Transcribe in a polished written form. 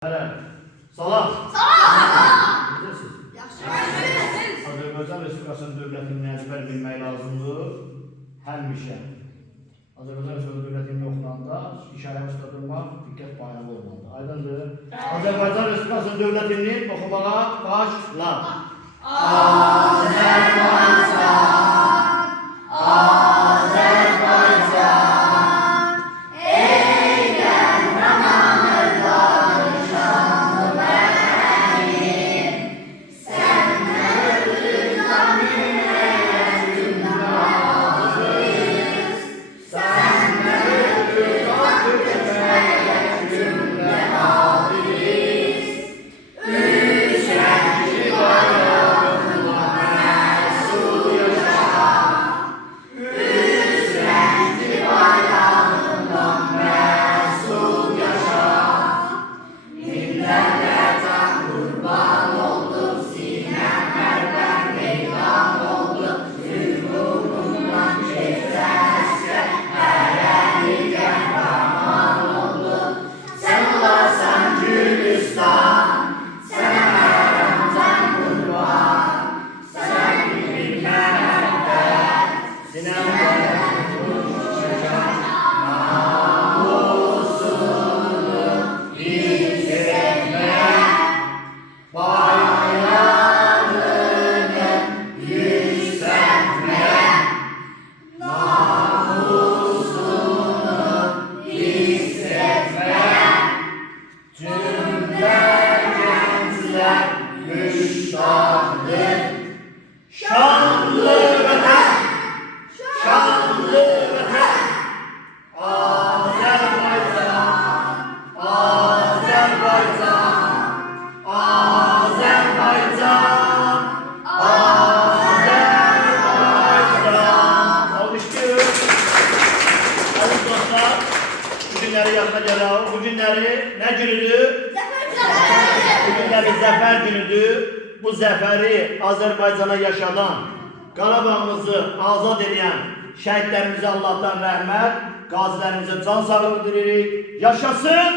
Salam. Necəsiz? Yaxşı. Azərbaycan Respublikasının dövlətini əzbər bilmək lazımdır. Həmişə. Azərbaycan Respublikasının dövlətini oxunanda işarə üstə durmaq, diqqət bayrağı olmalıdır. Aydındır. Azərbaycan Respublikasının dövlətini oxumağa başla. Şanlı vətən, şanlı vətən, Azərbaycan, Azərbaycan, Azərbaycan, Azərbaycan. Alışdırın. Aziz dostlar, bu günləri yadına gələk. Bu günləri nə günüdür? Bu günləri zəfər günüdür. Bu zəfəri Azərbaycana yaşadan, Qarabağımızı azad edən şəhidlərimizə Allahdan rəhmət, qazilərimizə can sağlığı dilirik. Yaşasın!